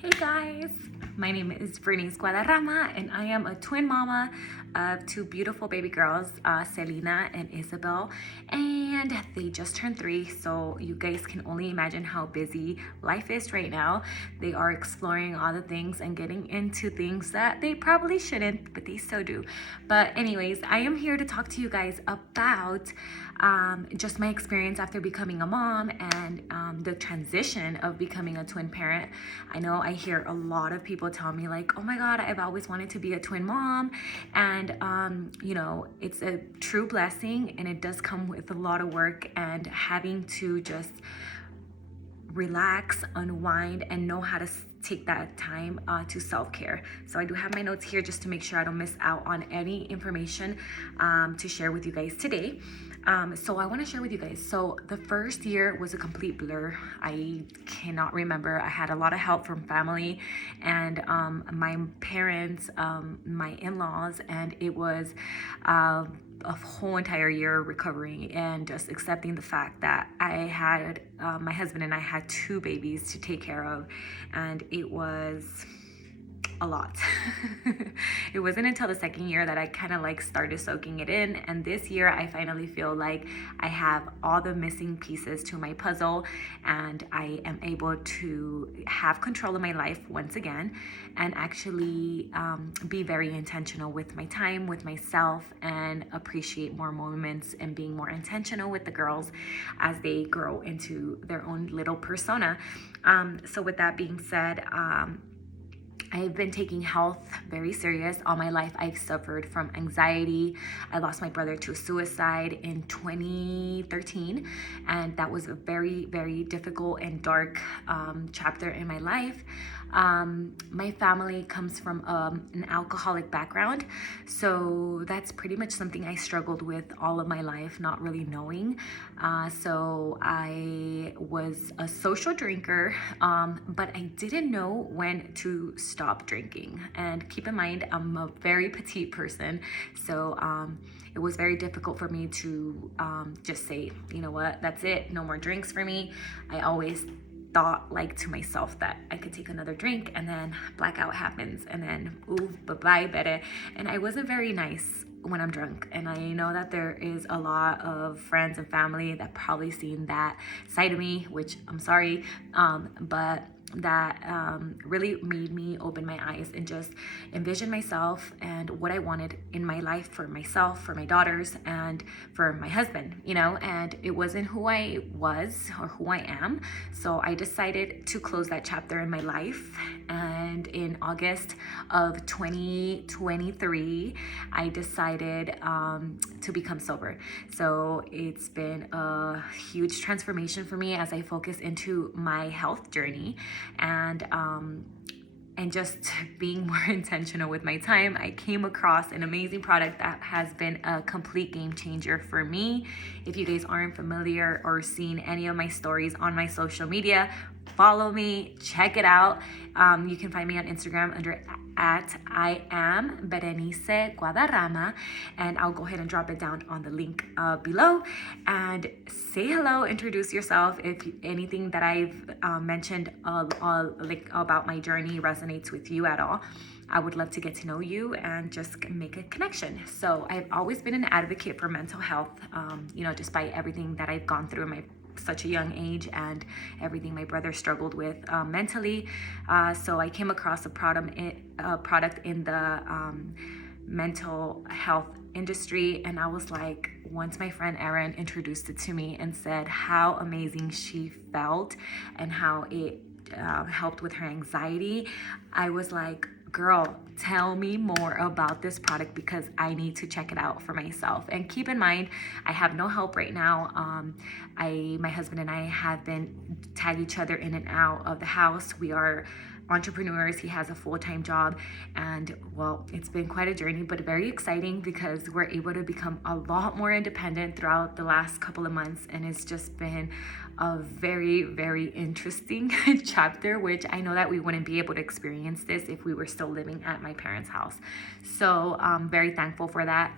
Hey guys, my name is Berenice Guadarrama and I am a twin mama of two beautiful baby girls, Selena and Isabel, and they just turned 3, so you guys can only imagine how busy life is right now. They are exploring all the things and getting into things that they probably shouldn't, but they still do. But anyways, I am here to talk to you guys about just my experience after becoming a mom and the transition of becoming a twin parent. I know I hear a lot of people tell me like, oh my God, I've always wanted to be a twin mom. And, it's a true blessing and it does come with a lot of work and having to just relax, unwind, and know how to take that time to self-care. So I do have my notes here just to make sure I don't miss out on any information to share with you guys today. So I want to share with you guys. So the first year was a complete blur. I cannot remember. I had a lot of help from family and my parents, my in-laws, and it was a whole entire year recovering and just accepting the fact that I had my husband and I had 2 babies to take care of, and it was a lot. It wasn't until the second year that I kind of like started soaking it in, and this year I finally feel like I have all the missing pieces to my puzzle and I am able to have control of my life once again and actually be very intentional with my time, with myself, and appreciate more moments and being more intentional with the girls as they grow into their own little persona. So with that being said, I've been taking health very serious. All my life, I've suffered from anxiety. I lost my brother to suicide in 2013, and that was a very, very difficult and dark chapter in my life. My family comes from an alcoholic background, so that's pretty much something I struggled with all of my life, not really knowing. So I was a social drinker, but I didn't know when to stop drinking. And keep in mind, I'm a very petite person, so it was very difficult for me to just say, you know what, that's it, no more drinks for me. I always thought like to myself that I could take another drink and then blackout happens and then ooh, bye-bye, better. And I wasn't very nice when I'm drunk, and I know that there is a lot of friends and family that probably seen that side of me, which I'm sorry, but that really made me open my eyes and just envision myself and what I wanted in my life for myself, for my daughters, and for my husband, and it wasn't who I was or who I am. So I decided to close that chapter in my life, and in August of 2023 I decided to become sober. So it's been a huge transformation for me as I focus into my health journey and just being more intentional with my time. I came across an amazing product that has been a complete game changer for me. If you guys aren't familiar or seen any of my stories on my social media, follow me, check it out. You can find me on Instagram under I am Berenice Guadarrama, and I'll go ahead and drop it down on the link below. And say hello, introduce yourself. If anything that I've mentioned like about my journey resonates with you at all, I would love to get to know you and just make a connection. So I've always been an advocate for mental health, despite everything that I've gone through in my such a young age and everything my brother struggled with mentally. So I came across a product in the mental health industry, and I was like, once my friend Erin introduced it to me and said how amazing she felt and how it helped with her anxiety, I was like, girl, tell me more about this product because I need to check it out for myself. And keep in mind, I have no help right now. My husband and I have been tag each other in and out of the house. We are entrepreneurs. He has a full-time job, and well, it's been quite a journey, but very exciting because we're able to become a lot more independent throughout the last couple of months, and it's just been a very, very interesting chapter, which I know that we wouldn't be able to experience this if we were still living at my parents' house. So I'm very thankful for that.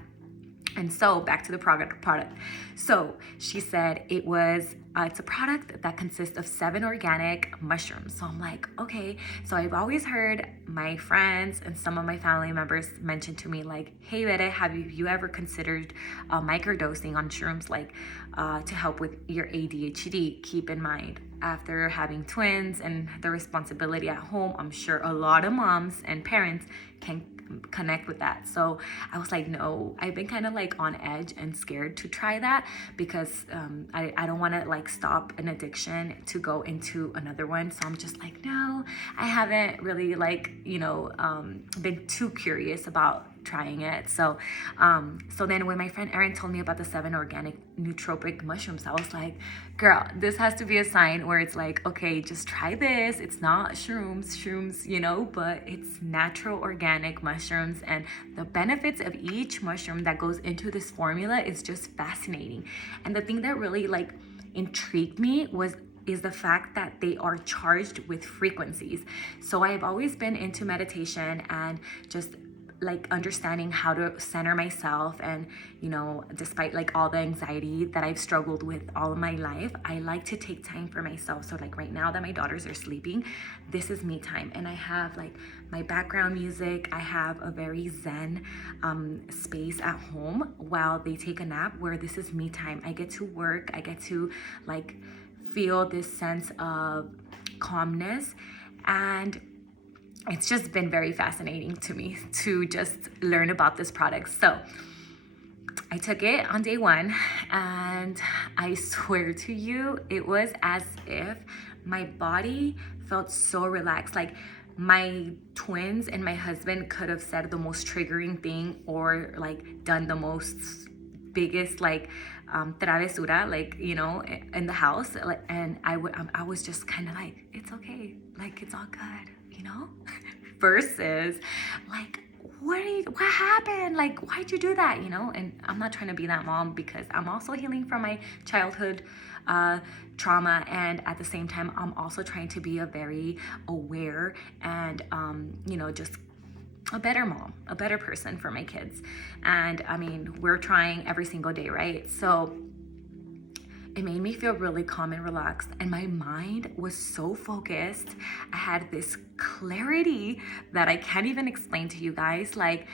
And so back to the product. So she said it was it's a product that consists of 7 organic mushrooms. So I'm like, okay. So I've always heard my friends and some of my family members mention to me like, hey Bede, have you ever considered microdosing on shrooms, like to help with your ADHD? Keep in mind, after having twins and the responsibility at home, I'm sure a lot of moms and parents can connect with that. So I was like, no. I've been kind of like on edge and scared to try that because I don't want to like stop an addiction to go into another one. So I'm just like, no, I haven't really like, been too curious about trying it. So then when my friend Erin told me about the 7 organic nootropic mushrooms, I was like, girl, this has to be a sign where it's like, okay, just try this. It's not shrooms, but it's natural organic mushrooms, and the benefits of each mushroom that goes into this formula is just fascinating. And the thing that really like intrigued me is the fact that they are charged with frequencies. So I've always been into meditation and just like understanding how to center myself, and despite like all the anxiety that I've struggled with all of my life, I like to take time for myself. So like right now that my daughters are sleeping, this is me time, and I have like my background music. I have a very zen space at home while they take a nap, where this is me time. I get to work, I get to like feel this sense of calmness, and it's just been very fascinating to me to just learn about this product. So I took it on day 1, and I swear to you, it was as if my body felt so relaxed. Like my twins and my husband could have said the most triggering thing or like done the most biggest like travesura, like in the house, and I was just kind of like, it's okay, like it's all good, versus like, what happened, like why'd you do that, and I'm not trying to be that mom, because I'm also healing from my childhood trauma, and at the same time I'm also trying to be a very aware and just a better mom, a better person for my kids. And I mean, we're trying every single day, right? So it made me feel really calm and relaxed, and my mind was so focused. I had this clarity that I can't even explain to you guys. Like,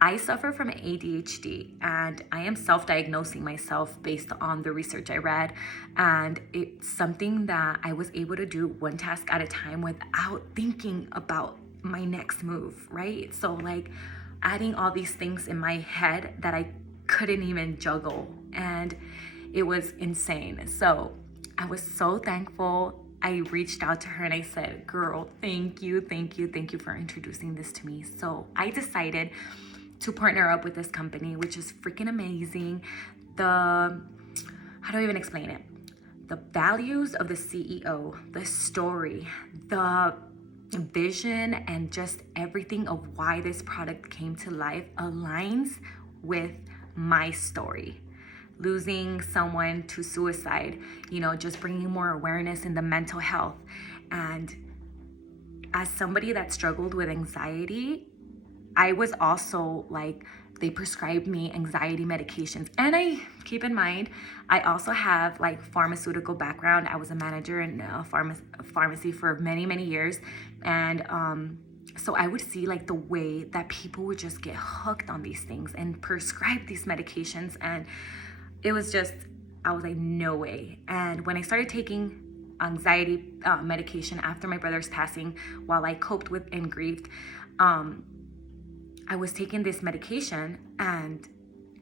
I suffer from ADHD, and I am self-diagnosing myself based on the research I read, and it's something that I was able to do one task at a time without thinking about my next move, right? So like adding all these things in my head that I couldn't even juggle, and it was insane. So I was so thankful. I reached out to her and I said, girl, thank you for introducing this to me. So I decided to partner up with this company, which is freaking amazing. How do I even explain it? The values of the CEO, the story, the vision, and just everything of why this product came to life aligns with my story. Losing someone to suicide, just bringing more awareness in the mental health. And as somebody that struggled with anxiety, I was also like, they prescribed me anxiety medications. And I keep in mind, I also have like pharmaceutical background. I was a manager in a pharmacy for many, many years. And so I would see like the way that people would just get hooked on these things and prescribe these medications. And it was just, I was like, no way. And when I started taking anxiety medication after my brother's passing, while I coped with and grieved, I was taking this medication, and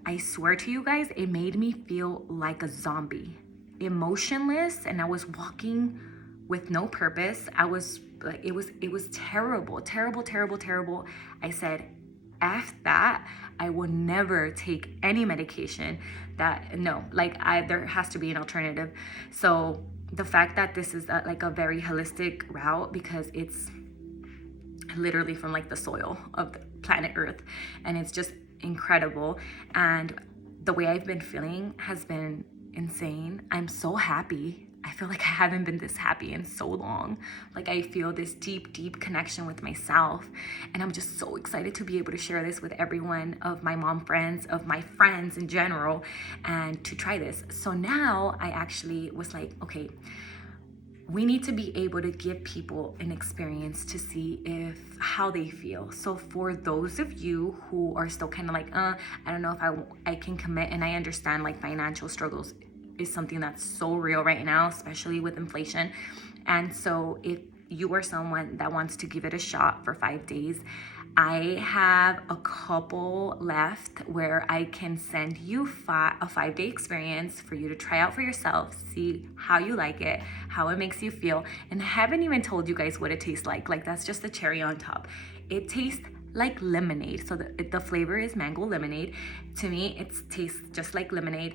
I swear to you guys, it made me feel like a zombie, emotionless, and I was walking with no purpose. I was like, it was terrible. I said, F that. I will never take any medication there has to be an alternative. So the fact that this is like a very holistic route, because it's literally from like the soil of the planet Earth, and it's just incredible. And the way I've been feeling has been insane. I'm so happy. I feel like I haven't been this happy in so long. Like I feel this deep connection with myself. And I'm just so excited to be able to share this with everyone of my mom friends, of my friends in general, and to try this. So now I actually was like, okay, we need to be able to give people an experience to see how they feel. So for those of you who are still kind of like, I don't know if I can commit, and I understand like financial struggles is something that's so real right now, especially with inflation. And so if you are someone that wants to give it a shot for 5 days, I have a couple left where I can send you a 5-day experience for you to try out for yourself, see how you like it, how it makes you feel. And I haven't even told you guys what it tastes like. Like that's just the cherry on top. It tastes like lemonade. So the flavor is mango lemonade. To me, it tastes just like lemonade.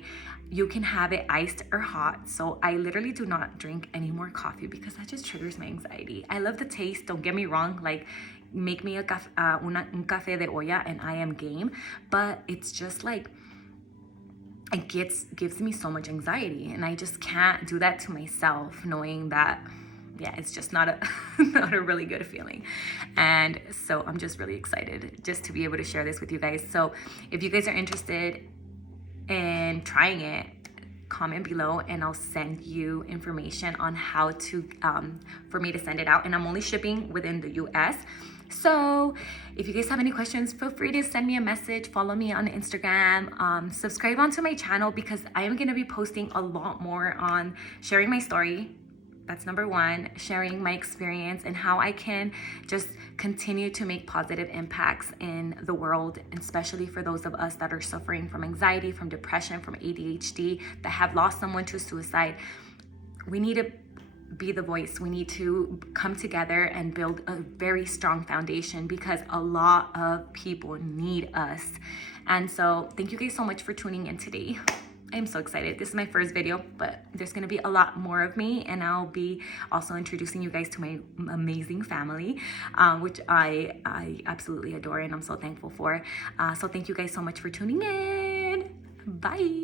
You can have it iced or hot. So I literally do not drink any more coffee because that just triggers my anxiety. I love the taste, don't get me wrong. Like make me un café de olla and I am game. But it's just like, it gives me so much anxiety, and I just can't do that to myself, knowing that it's just not a not a really good feeling. And so I'm just really excited just to be able to share this with you guys. So if you guys are interested in trying it, comment below and I'll send you information on how to for me to send it out. And I'm only shipping within the US. So if you guys have any questions, feel free to send me a message, follow me on Instagram, subscribe onto my channel, because I am going to be posting a lot more on sharing my story. That's number one, sharing my experience and how I can just continue to make positive impacts in the world, especially for those of us that are suffering from anxiety, from depression, from ADHD, that have lost someone to suicide. We need to be the voice. We need to come together and build a very strong foundation, because a lot of people need us. And so thank you guys so much for tuning in today. I am so excited. This is my first video, but there's going to be a lot more of me, and I'll be also introducing you guys to my amazing family, which I absolutely adore and I'm so thankful for. So thank you guys so much for tuning in. Bye.